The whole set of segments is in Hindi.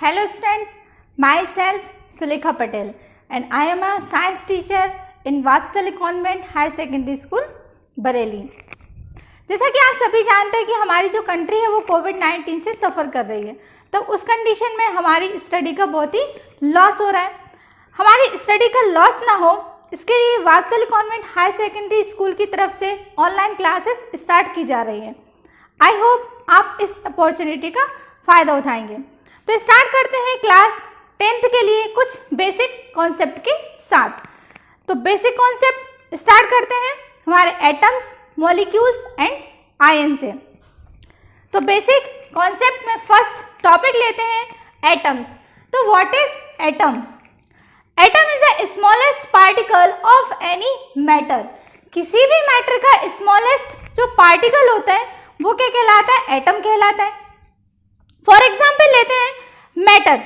Hello students, myself Sulekha Patel and I am a science teacher in Vatsalya Convent Higher Secondary School, Bareilly. जैसा कि आप सभी जानते हैं कि हमारी जो कंट्री है वो कोविड-19 से सफ़र कर रही है, तो उस कंडीशन में हमारी स्टडी का बहुत ही लॉस हो रहा है। हमारी स्टडी का लॉस ना हो इसके लिए वात्सल्य कॉन्वेंट हायर सेकेंडरी स्कूल की तरफ से ऑनलाइन क्लासेस स्टार्ट की जा रही है। आई होप आप इस अपॉर्चुनिटी का फ़ायदा उठाएंगे। तो स्टार्ट करते हैं क्लास 10th के लिए कुछ बेसिक कॉन्सेप्ट के साथ। तो बेसिक कॉन्सेप्ट स्टार्ट करते हैं हमारे एटम्स, मॉलिक्यूल्स एंड आयन से। तो बेसिक कॉन्सेप्ट में फर्स्ट टॉपिक लेते हैं एटम्स। तो what is atom? Atom is a smallest particle of any matter. किसी भी मैटर का स्मॉलेस्ट जो पार्टिकल होता है वो क्या कहलाता है? एटम कहलाता है। फॉर एग्जाम्पल लेते हैं मैटर।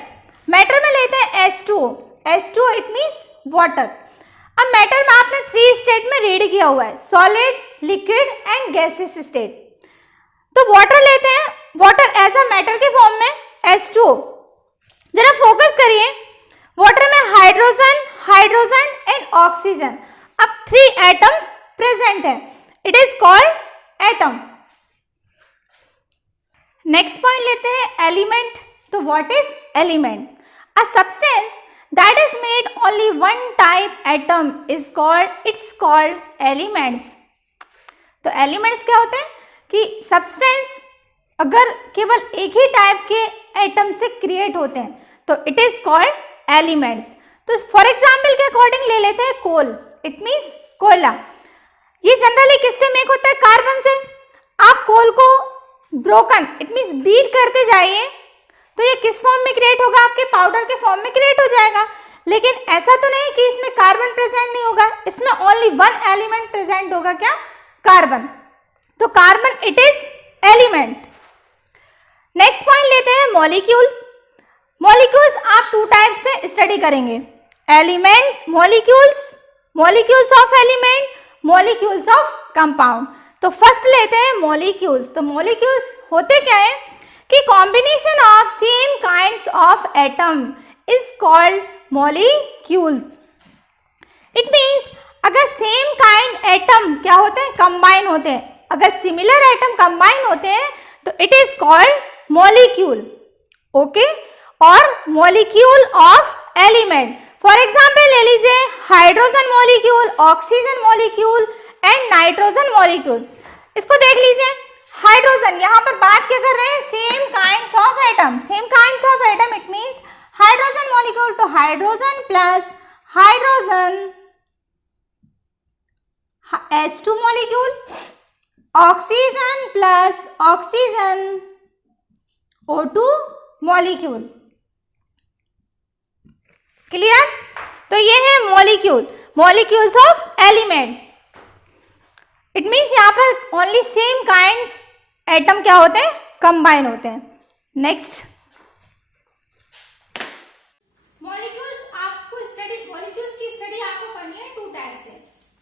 मैटर में लेते हैं H2O। H2O it means water. अब मैटर में आपने 3 स्टेट में रीड किया हुआ है, solid, liquid and gaseous state. तो वाटर लेते हैं, वाटर एज अ मैटर के फॉर्म में H2O। जरा फोकस करिए, वाटर में हाइड्रोजन, हाइड्रोजन एंड ऑक्सीजन, अब 3 एटम्स प्रेजेंट है। It is called atom. Next point लेते हैं एलिमेंट। तो what is element? A substance that is made only one type atom is called, it's called elements. तो एलिमेंट्स क्या होते हैं कि सब्सटेंस अगर केवल एक ही टाइप के एटम से क्रिएट होते हैं तो इट इज कॉल्ड एलिमेंट्स। तो फॉर एग्जाम्पल के अकॉर्डिंग ले लेते हैं कोल, इट मीन्स कोयला। ये जनरली किससे मेक होता है? कार्बन से। आप कोल को ब्रोकन इट मीन्स बीट करते जाइए तो ये किस फॉर्म में क्रिएट होगा? आपके पाउडर के फॉर्म में क्रिएट हो जाएगा। लेकिन ऐसा तो नहीं कि इसमें कार्बन प्रेजेंट नहीं होगा, इसमें ओनली वन एलिमेंट प्रेजेंट होगा। क्या? कार्बन। तो carbon it is element. Next point लेते हैं मॉलिक्यूल्स। मॉलिक्यूल्स आप 2 टाइप से स्टडी करेंगे, element molecules, molecules of element, molecules of compound. तो फर्स्ट लेते हैं मॉलिक्यूल्स। तो मॉलिक्यूल्स होते क्या है कि combination of same kinds of atom is called molecules. It means अगर सेम काइंड एटम क्या होते हैं? कंबाइन होते हैं। अगर सिमिलर एटम कंबाइन होते हैं तो it is called molecule. Okay, और molecule of element for example ले लीजिए hydrogen molecule, oxygen molecule and nitrogen molecule. इसको देख लीजिए, हाइड्रोजन, यहाँ पर बात क्या कर रहे हैं? Same kinds of atom. Same kinds of atom it means hydrogen molecule. तो hydrogen plus hydrogen H2 molecule, oxygen plus oxygen O2 molecule. Clear? तो ये है molecule, molecules of element. It means यहाँ पर ओनली सेम काइंड्स एटम क्या होते हैं? कंबाइन होते हैं। नेक्स्ट मॉलिक्यूल्स आपको स्टडी, मॉलिक्यूल्स की स्टडी आपको करनी है 2 टाइप से।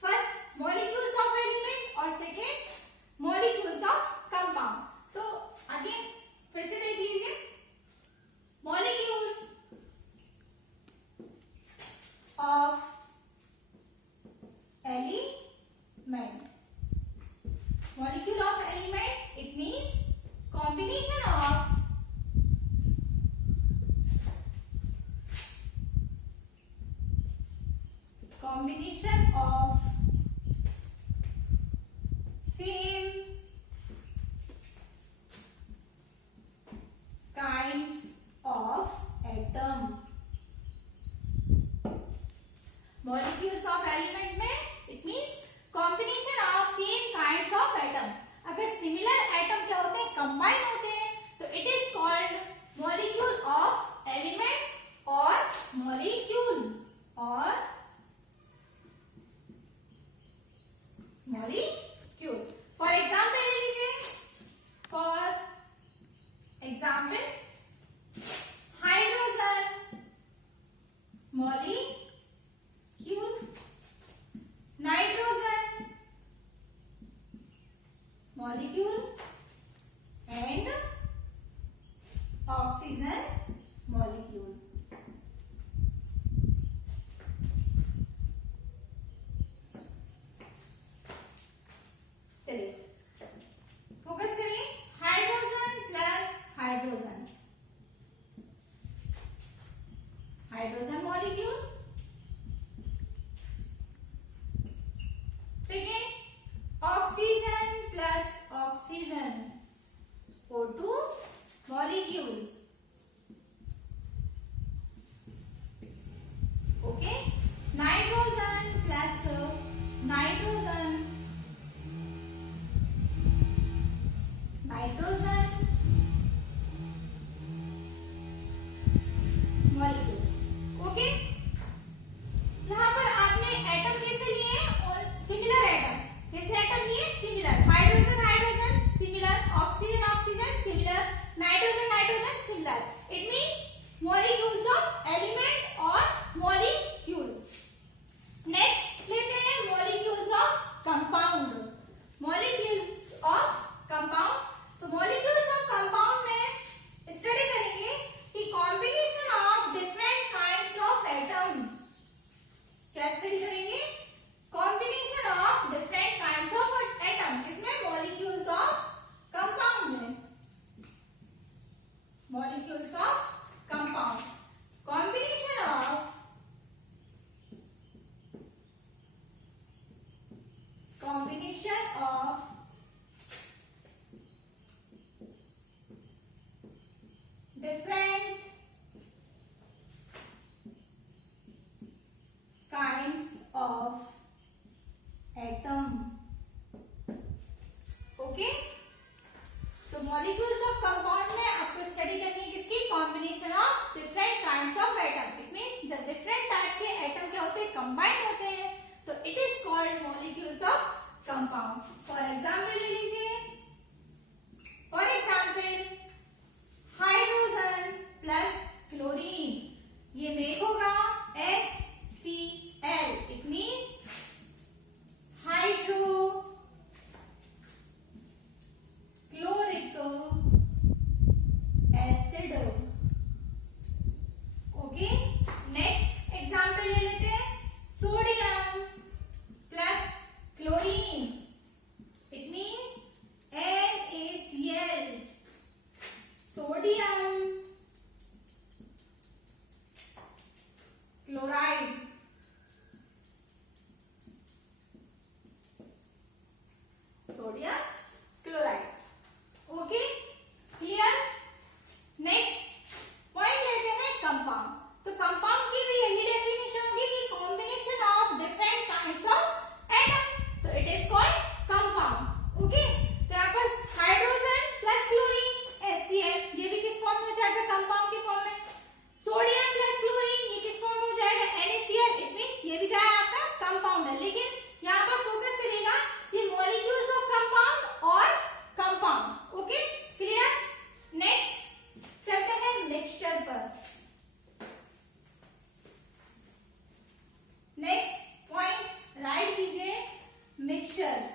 फर्स्ट मॉलिक्यूल्स ऑफ एलिमेंट और सेकेंड मॉलिक्यूल्स ऑफ कंपाउंड। तो अगेन फिर से देख लीजिए, molecule of element. Molecule of element it means combination of same kind nitrogen, nitrogen molecules. Okay, यहाँ पर आपने एटम कैसे लिए और सिमिलर एटम, कैसे एटम लिए similar, hydrogen hydrogen similar, oxygen oxygen similar, nitrogen nitrogen similar. It means molecules of element और मॉलिक्यूल। नेक्स्ट लेते हैं molecules of compound, molecules of compound. तो मॉलिक्यूल्स ऑफ कंपाउंड में स्टडी करेंगे कि combination of different kinds of atom. क्या स्टडी करेंगे? Combination of different kinds of atom, जिसमें मॉलिक्यूल्स ऑफ कंपाउंड में, molecules of compound, combination of different kinds of atom. Okay, तो मॉलिक्यूल्स ऑफ कंपाउंड में आपको स्टडी करनी है किसकी? Combination of different kinds of atom. It means जब डिफरेंट टाइप के एटम क्या होते हैं? कंबाइन होते हैं, तो it is called molecules of compound. For example ले लीजिए, for example hydrogen plus chlorine, ये मेक होगा HCl। It means hydrochloric acid. Okay, next example ले लेते हैं, sodium plus chlorine, it means NaCl, sodium chloride. Sodium chloride. Okay, clear? Next point लेते हैं कंपाउंड। तो कंपाउंड की भी यही डेफिनेशन होगी कि combination of different kinds of atom, तो it is called compound. Okay, तो यहाँ पर हाइड्रोजन प्लस क्लोरीन HCl, ये भी किस फॉर्म में हो जाएगा? कंपाउंड के फॉर्म में। सोडियम प्लस क्लोरीन, ये किस फॉर्म में हो जाएगा? NaCl। इट मींस ये भी क्या है? आपका कंपाउंड है। लेकिन यहाँ पर फोकस करेगा ये मॉलिक्यूल्स ऑफ कंपाउंड और कंपाउंड। Okay, clear? नेक्स्ट चलते हैं मिक्सचर पर। नेक्स्ट पॉइंट राइट कीजिए, mixture.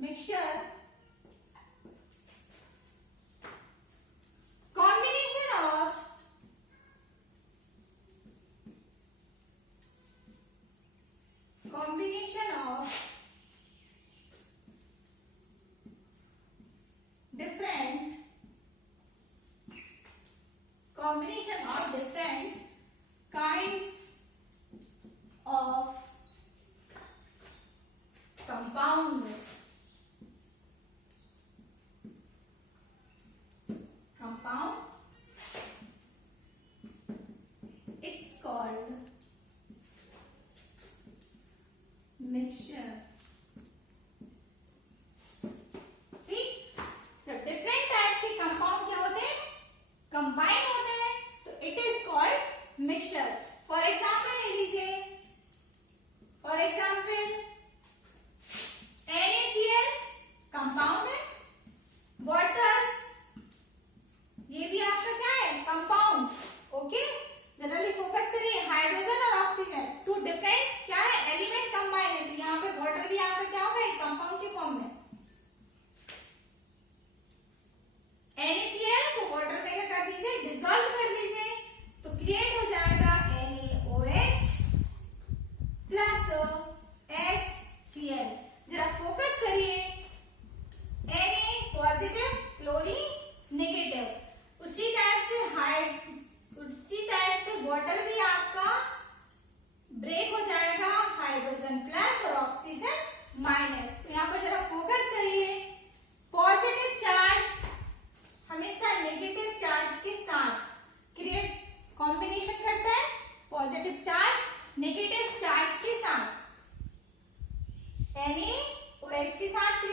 Mixture combination of different kinds of compound।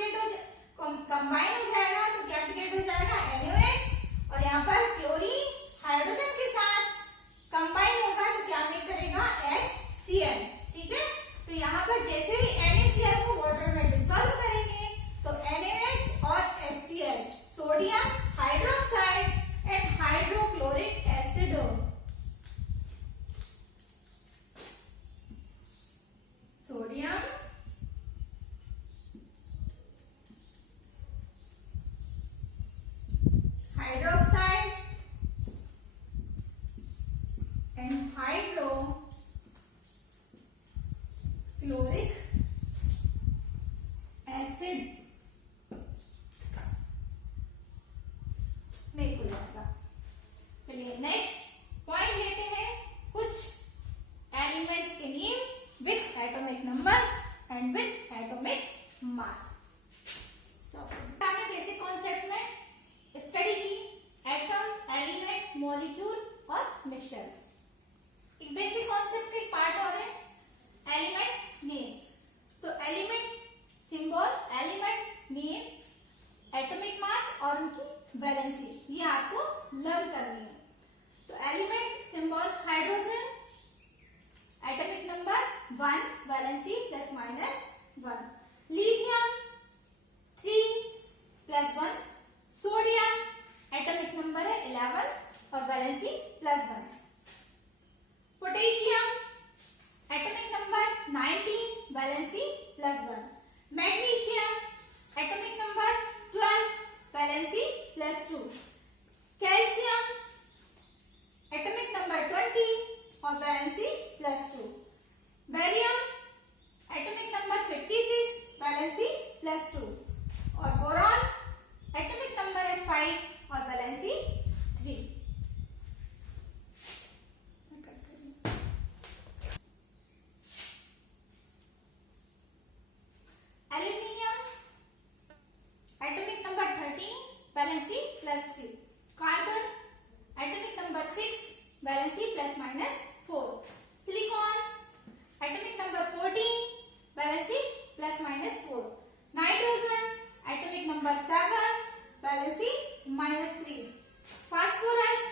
Create हो कंबाइन हो जाएगा तो क्या क्रिएट हो जाएगा NaOH और यहाँ पर क्लोरीन हाइड्रोजन के साथ कंबाइन होगा तो क्या मेक करेगा HCl। ठीक है, तो यहाँ पर जैसे ही NaCl को वाटर में डिसॉल्व करेंगे तो NaOH और HCl sodium hydroxide and hydrochloric acid हो। Sodium hydroxide and hydrochloric acid make हो जाएगा। चलिए नेक्स्ट पॉइंट लेते हैं, कुछ एलिमेंट्स के name with atomic number and with atomic mass. हमने बेसिक कॉन्सेप्ट में स्टडी की एटम, एलिमेंट, मॉलिक्यूल और मिक्सचर। एक बेसिक कॉन्सेप्ट का पार्ट और है एलिमेंट नेम। तो element symbol, element name, atomic mass और उनकी वैलेंसी, ये आपको लर्न करनी है। तो element symbol hydrogen, atomic number 1, valency plus minus 1। Lithium 3 plus 1। Sodium atomic number है 11 और valency plus 1। Potassium atomic number 19, valency plus 1। Magnesium atomic number 12, valency plus 2। Calcium atomic number 20 और valency plus 2। Barium atomic number 56, valency plus 2। और बोरॉन एटॉमिक नंबर है 5 और valency 3। Aluminium atomic number 13, valency plus 3। Carbon atomic number 6, valency plus minus 4। Silicon atomic number 14, valency plus minus 4। Nitrogen atomic number 7, valency -3। Phosphorus